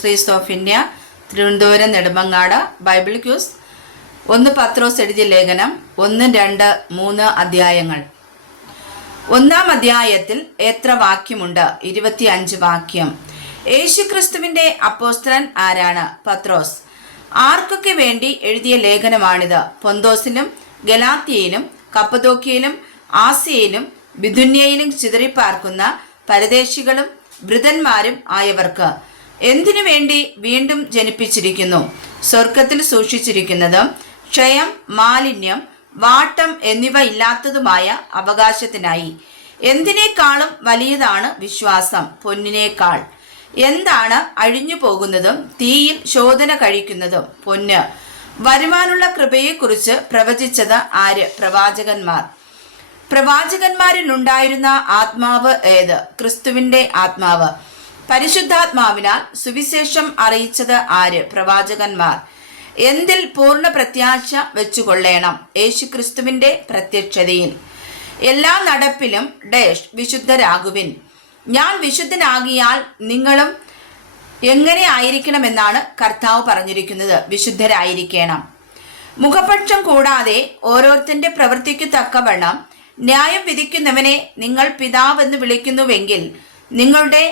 Ministries of India, Thiruvananthapuram Nedumangad. Bible ക്യൂസ്. 1 പത്രോസ് എഴുതിയ ലേഖനം 1, 2, 3 അധ്യായങ്ങൾ. 1-ാം അധ്യായത്തിൽ എത്ര വാക്യമുണ്ട്? 25 വാക്യം. യേശുക്രിസ്തുവിന്റെ അപ്പോസ്തലൻ ആരാണ്? പത്രോസ്. ആർക്കൊക്കെ വേണ്ടി എഴുതിയ ലേഖനമാണിത്? പൊന്തോസിലും ഗലാത്യയിലും കപ്പദോക്യയിലും ആസിയയിലും ബിഥുന്യയിലും ചിതറിപ്പാർക്കുന്ന പരദേശികളും വൃതന്മാരും ആയവർക്ക്. എന്തിനു വേണ്ടി വീണ്ടും ജനിപ്പിച്ചിരിക്കുന്നു? സ്വർഗത്തിൽ സൂക്ഷിച്ചിരിക്കുന്നതും ക്ഷയം, മാലിന്യം, വാട്ടം എന്നിവ ഇല്ലാത്തതുമായ അവകാശത്തിനായി. എന്തിനേക്കാളും വലിയതാണ് വിശ്വാസം, പൊന്നിനേക്കാൾ. എന്താണ് അഴിഞ്ഞു പോകുന്നതും തീയിൽ ശോധന കഴിക്കുന്നതും? പൊന്ന്. വരുവാനുള്ള കൃപയെക്കുറിച്ച് പ്രവചിച്ചത് ആര്? പ്രവാചകന്മാർ. പ്രവാചകന്മാരിലുണ്ടായിരുന്ന ആത്മാവ് ഏത്? ക്രിസ്തുവിന്റെ ആത്മാവ്. പരിശുദ്ധാത്മാവിനാൽ സുവിശേഷം അറിയിച്ചത് ആര്? പ്രവാചകന്മാർ. എന്തിൽ പൂർണ്ണ പ്രത്യാശ വെച്ചുകൊള്ളേണം? യേശുക്രിസ്തുവിന്റെ പ്രത്യക്ഷതയിൽ. എല്ലാ നടപ്പിലും വിശുദ്ധരാകുവിൻ. ഞാൻ വിശുദ്ധനാകിയാൽ നിങ്ങളും എങ്ങനെ ആയിരിക്കണമെന്നാണ് കർത്താവ് പറഞ്ഞിരിക്കുന്നത്. വിശുദ്ധരായിരിക്കണം. മുഖപക്ഷം കൂടാതെ ഓരോരുത്തന്റെ പ്രവൃത്തിക്കു തക്കവണ്ണം ന്യായം വിധിക്കുന്നവനെ നിങ്ങൾ പിതാവെന്ന് വിളിക്കുന്നുവെങ്കിൽ നിങ്ങളുടെ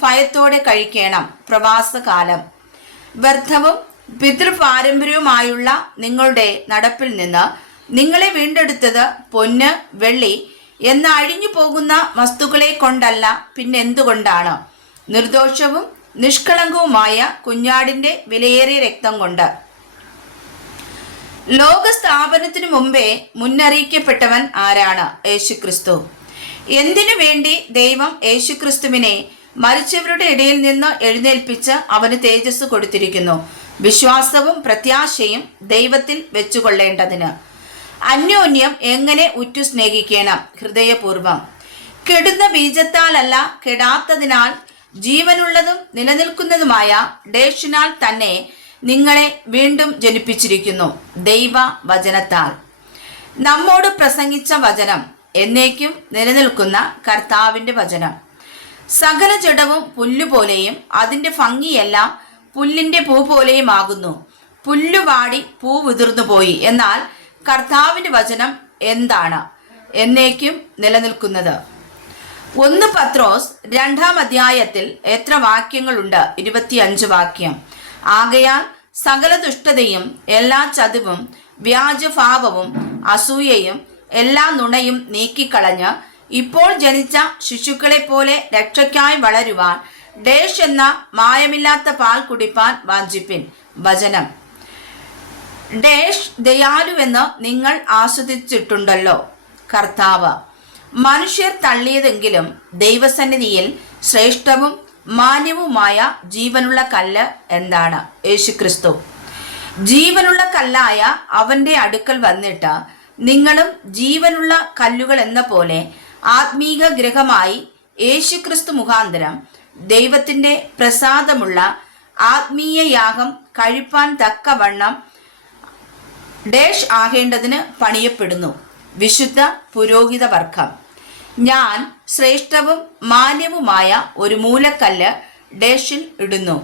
ഭയത്തോടെ കഴിക്കണം. പ്രവാസകാലം. വ്യർത്ഥവും പിതൃപാരമ്പര്യവുമായുള്ള നിങ്ങളുടെ നടപ്പിൽ നിന്ന് നിങ്ങളെ വീണ്ടെടുത്തത് പൊന്ന്, വെള്ളി എന്ന അഴിഞ്ഞു പോകുന്ന വസ്തുക്കളെ കൊണ്ടല്ല, പിന്നെന്തുകൊണ്ടാണ്? നിർദോഷവും നിഷ്കളങ്കവുമായ കുഞ്ഞാടിന്റെ വിലയേറിയ രക്തം കൊണ്ട്. ലോകസ്ഥാപനത്തിനു മുമ്പേ മുന്നറിയിക്കപ്പെട്ടവൻ ആരാണ്? യേശുക്രിസ്തു. എന്തിനു വേണ്ടി ദൈവം യേശുക്രിസ്തുവിനെ മരിച്ചവരുടെ ഇടയിൽ നിന്ന് എഴുന്നേൽപ്പിച്ച് അവന് തേജസ് കൊടുത്തിരിക്കുന്നു? വിശ്വാസവും പ്രത്യാശയും ദൈവത്തിൽ വെച്ചുകൊള്ളേണ്ടതിന്. അന്യോന്യം എങ്ങനെ ഉറ്റു സ്നേഹിക്കണം? ഹൃദയപൂർവം. കെടുന്ന ബീജത്താലല്ല, കെടാത്തതിനാൽ ജീവനുള്ളതും നിലനിൽക്കുന്നതുമായ ഡേഷിനാൽ തന്നെ നിങ്ങളെ വീണ്ടും ജനിപ്പിച്ചിരിക്കുന്നു, ദൈവ വചനത്താൽ. നമ്മോട് പ്രസംഗിച്ച വചനം, എന്നേക്കും നിലനിൽക്കുന്ന കർത്താവിന്റെ വചനം. സകല ജഡവും പുല്ലുപോലെയും അതിന്റെ ഭംഗിയെല്ലാം പുല്ലിന്റെ പൂ പോലെയും ആകുന്നു. പുല്ലുവാടി പൂ വിതിർന്നു പോയി, എന്നാൽ കർത്താവിന്റെ വചനം എന്താണ്? എന്നേക്കും നിലനിൽക്കുന്നത്. 1 പത്രോസ് 2-ാം അധ്യായത്തിൽ എത്ര വാക്യങ്ങളുണ്ട്? 25 വാക്യം. ആകയാൽ സകല ദുഷ്ടതയും എല്ലാ ചതിവും വ്യാജഭാവവും അസൂയയും എല്ലാ നുണയും നീക്കിക്കളഞ്ഞ് ഇപ്പോൾ ജനിച്ച ശിശുക്കളെ പോലെ രക്ഷയ്ക്കായി വളരുവാൻ എന്ന മായമില്ലാത്ത പാൽ കുടിപ്പാൻ വാഞ്ചിപ്പിൻ. വചനം. ദയാലുവെന്ന് നിങ്ങൾ ആസ്വദിച്ചിട്ടുണ്ടല്ലോ. കർത്താവ്. മനുഷ്യർ തള്ളിയതെങ്കിലും ദൈവസന്നിധിയിൽ ശ്രേഷ്ഠവും മാന്യവുമായ ജീവനുള്ള കല്ല് എന്താണ്? യേശുക്രിസ്തു. ജീവനുള്ള കല്ലായ അവന്റെ അടുക്കൽ വന്നിട്ട് നിങ്ങളും ജീവനുള്ള കല്ലുകൾ എന്ന പോലെ ആത്മീക ഗൃഹമായി യേശുക്രിസ്തു മുഖാന്തരം ദൈവത്തിന്റെ പ്രസാദമുള്ള ആത്മീയ യാഗം കഴിപ്പാൻ തക്കവണ്ണം ആകേണ്ടതിന് പണിയപ്പെടുന്നു. വിശുദ്ധ പുരോഹിത വർഗം. ഞാൻ ശ്രേഷ്ഠവും മാന്യവുമായ ഒരു മൂലക്കല്ല് ഡേഷിൽ ഇടുന്നു,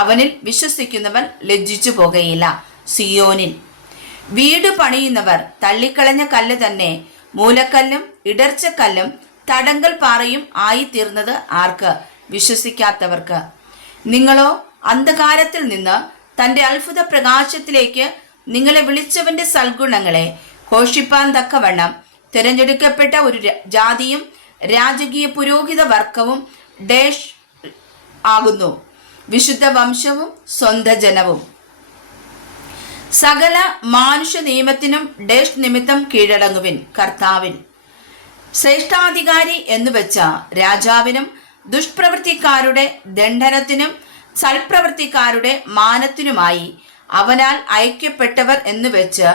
അവനിൽ വിശ്വസിക്കുന്നവൻ ലജ്ജിച്ചു പോകയില്ല. സിയോനിൽ. വീട് പണിയുന്നവർ തള്ളിക്കളഞ്ഞ കല്ല് തന്നെ മൂലക്കല്ലും ഇടർച്ചക്കല്ലും തടങ്കൽ പാറയും ആയിത്തീർന്നത് ആർക്ക്? വിശ്വസിക്കാത്തവർക്ക്. നിങ്ങളോ അന്ധകാരത്തിൽ നിന്ന് തന്റെ അത്ഭുത പ്രകാശത്തിലേക്ക് നിങ്ങളെ വിളിച്ചവന്റെ സൽഗുണങ്ങളെ ഘോഷിപ്പാൻ തക്കവണ്ണം തിരഞ്ഞെടുക്കപ്പെട്ട ഒരു ജാതിയും രാജകീയ പുരോഹിത വർഗവും ആകുന്നു, വിശുദ്ധ വംശവും സ്വന്ത ജനവും. സകല മാനുഷ്യ നിയമത്തിനും നിമിത്തം കീഴടങ്ങുവിൻ. കർത്താവിൽ. ശ്രേഷ്ഠാധികാരി എന്നു വെച്ച രാജാവിനും ദുഷ്പ്രവൃത്തിക്കാരുടെ ദണ്ഡനത്തിനും സൽപ്രവൃത്തിക്കാരുടെ മാനത്തിനുമായി അവനാൽ അയക്കപ്പെട്ടവർ എന്നു വെച്ച്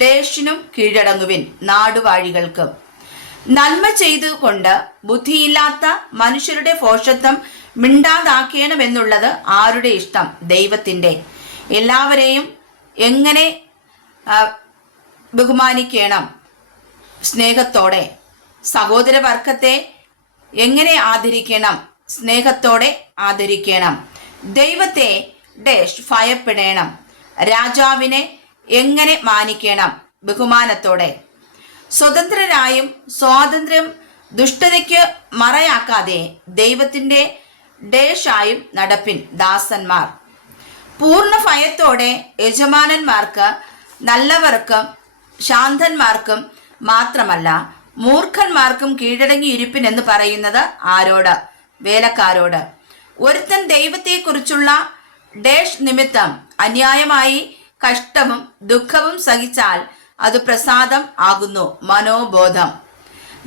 ഡേഷിനും കീഴടങ്ങുവിൻ. നാടുവാഴികൾക്ക്. നന്മ ചെയ്തുകൊണ്ട് ബുദ്ധിയില്ലാത്ത മനുഷ്യരുടെ ഭോഷത്വം മിണ്ടാതാക്കണമെന്നുള്ളത് ആരുടെ ഇഷ്ടം? ദൈവത്തിൻ്റെ. എല്ലാവരെയും എങ്ങനെ ബഹുമാനിക്കണം? സ്നേഹത്തോടെ. സഹോദരവർഗത്തെ എങ്ങനെ ആദരിക്കണം? സ്നേഹത്തോടെ ആദരിക്കണം. ദൈവത്തെ ഡേഷ് ഭയപ്പെടേണം. രാജാവിനെ എങ്ങനെ മാനിക്കണം? ബഹുമാനത്തോടെ. സ്വതന്ത്രരായും സ്വാതന്ത്ര്യം ദുഷ്ടതയ്ക്ക് മറയാക്കാതെ ദൈവത്തിൻ്റെ ഡേഷായും നടപ്പിൻ ദാസന്മാർ. പൂർണ്ണ ഭയത്തോടെ യജമാനന്മാർക്ക്, നല്ലവർക്കും ശാന്തന്മാർക്കും മാത്രമല്ല മൂർഖന്മാർക്കും കീഴടങ്ങിയിരിപ്പിൻ എന്ന് പറയുന്നത് ആരോട്? വേലക്കാരോട്. ഒരുത്തൻ ദൈവത്തെക്കുറിച്ചുള്ള ഡേഷ് നിമിത്തം അന്യായമായി കഷ്ടവും ദുഃഖവും സഹിച്ചാൽ അത് പ്രസാദം ആകുന്നു. മനോബോധം.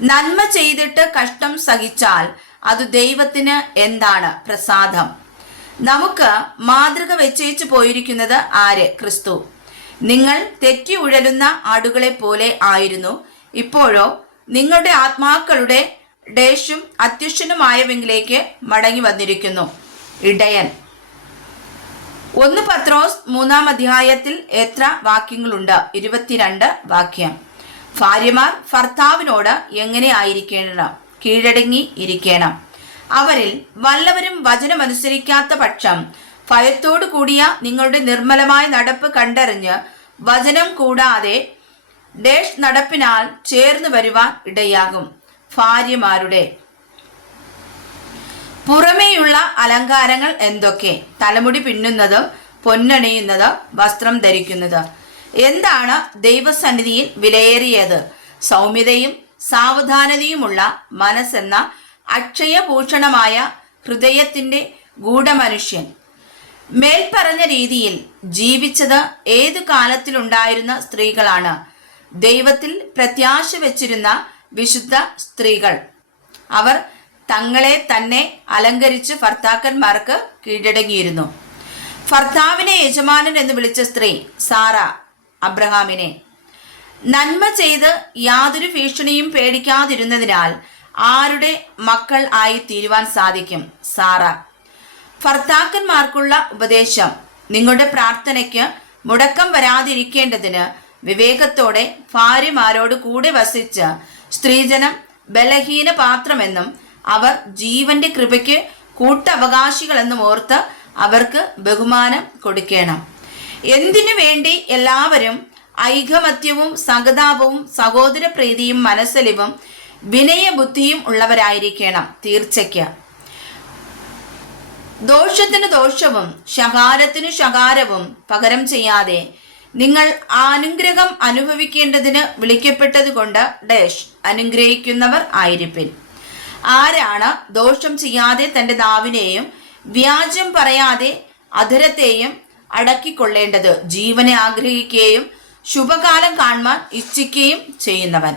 നന്മ ചെയ്തിട്ട് കഷ്ടം സഹിച്ചാൽ അത് ദൈവത്തിന് എന്താണ് പ്രസാദം? നമുക്ക് മാതൃക വെച്ചേച്ചു പോയിരിക്കുന്നത് ആര്? ക്രിസ്തു. നിങ്ങൾ തെറ്റി ഉഴലുന്ന ആടുകളെ പോലെ ആയിരുന്നു, ഇപ്പോഴോ നിങ്ങളുടെ ആത്മാക്കളുടെ ഡേഷും അത്യുഷ്യനുമായവെങ്കിലേക്ക് മടങ്ങി വന്നിരിക്കുന്നു. ഇടയൻ. 1 പത്രോസ് 3-ാം അധ്യായത്തിൽ എത്ര വാക്യങ്ങളുണ്ട്? 22 വാക്യം. ഭാര്യമാർ ഭർത്താവിനോട് എങ്ങനെ ആയിരിക്കണം? കീഴടങ്ങി ഇരിക്കണം. അവരിൽ വല്ലവരും വചനമനുസരിക്കാത്ത പക്ഷം ഭയത്തോടു കൂടിയ നിങ്ങളുടെ നിർമ്മലമായ നടപ്പ് കണ്ടറിഞ്ഞ് വചനം കൂടാതെ ഡേഷ് നടപ്പിനാൽ ചേർന്ന് വരുവാൻ ഇടയാകും. ഭാര്യമാരുടെ പുറമേയുള്ള അലങ്കാരങ്ങൾ എന്തൊക്കെ? തലമുടി പിന്നുന്നതും പൊന്നണിയുന്നത്, വസ്ത്രം ധരിക്കുന്നത്. എന്താണ് ദൈവസന്നിധിയിൽ വിലയേറിയത്? സൗമ്യതയും സാവധാനതയുമുള്ള മനസ്സെന്ന അക്ഷയഭൂഷണമായ ഹൃദയത്തിൻ്റെ ഗൂഢമനുഷ്യൻ. മേൽപ്പറഞ്ഞ രീതിയിൽ ജീവിച്ചത് ഏതു കാലത്തിലുണ്ടായിരുന്ന സ്ത്രീകളാണ്? ദൈവത്തിൽ പ്രത്യാശ വച്ചിരുന്ന വിശുദ്ധ സ്ത്രീകൾ. അവർ തങ്ങളെ തന്നെ അലങ്കരിച്ച് ഭർത്താക്കന്മാർക്ക് കീഴടങ്ങിയിരുന്നു. ഭർത്താവിനെ യജമാനൻ എന്ന് വിളിച്ച സ്ത്രീ സാറ അബ്രഹാമിനെ. നന്മ ചെയ്ത് യാതൊരു ഭീഷണിയും പേടിക്കാതിരുന്നതിനാൽ ആരുടെ മക്കൾ ആയി തീരുവാൻ സാധിക്കും? സാറ. ഭർത്താക്കന്മാർക്കുള്ള ഉപദേശം. നിങ്ങളുടെ പ്രാർത്ഥനയ്ക്ക് മുടക്കം വരാതിരിക്കേണ്ടതിന് വിവേകത്തോടെ ഭാര്യമാരോട് കൂടെ വസിച്ച് സ്ത്രീജനം ബലഹീന പാത്രമെന്നും അവർ ജീവന്റെ കൃപയ്ക്ക് കൂട്ടവകാശികളെന്നും ഓർത്ത് അവർക്ക് ബഹുമാനം കൊടുക്കണം. എന്തിനു വേണ്ടി എല്ലാവരും ഐകമത്യവും സഹതാപവും സഹോദര പ്രീതിയും മനസ്സലിവും വിനയബുദ്ധിയും ഉള്ളവരായിരിക്കണം. തീർച്ചയ്ക്ക് ദോഷത്തിന് ദോഷവും ശകാരത്തിനു ശകാരവും പകരം ചെയ്യാതെ നിങ്ങൾ അനുഗ്രഹം അനുഭവിക്കേണ്ടതിന് വിളിക്കപ്പെട്ടതുകൊണ്ട് ഡേഷ് അനുഗ്രഹിക്കുന്നവർ ആയിരിപ്പിൻ. ആരാണ് ദോഷം ചെയ്യാതെ തൻ്റെ നാവിനെയും വ്യാജം പറയാതെ അധരത്തെയും അടക്കിക്കൊള്ളേണ്ടത്? ജീവനെ ആഗ്രഹിക്കുകയും ശുഭകാലം കാണുവാൻ ഇച്ഛിക്കുകയും ചെയ്യുന്നവൻ.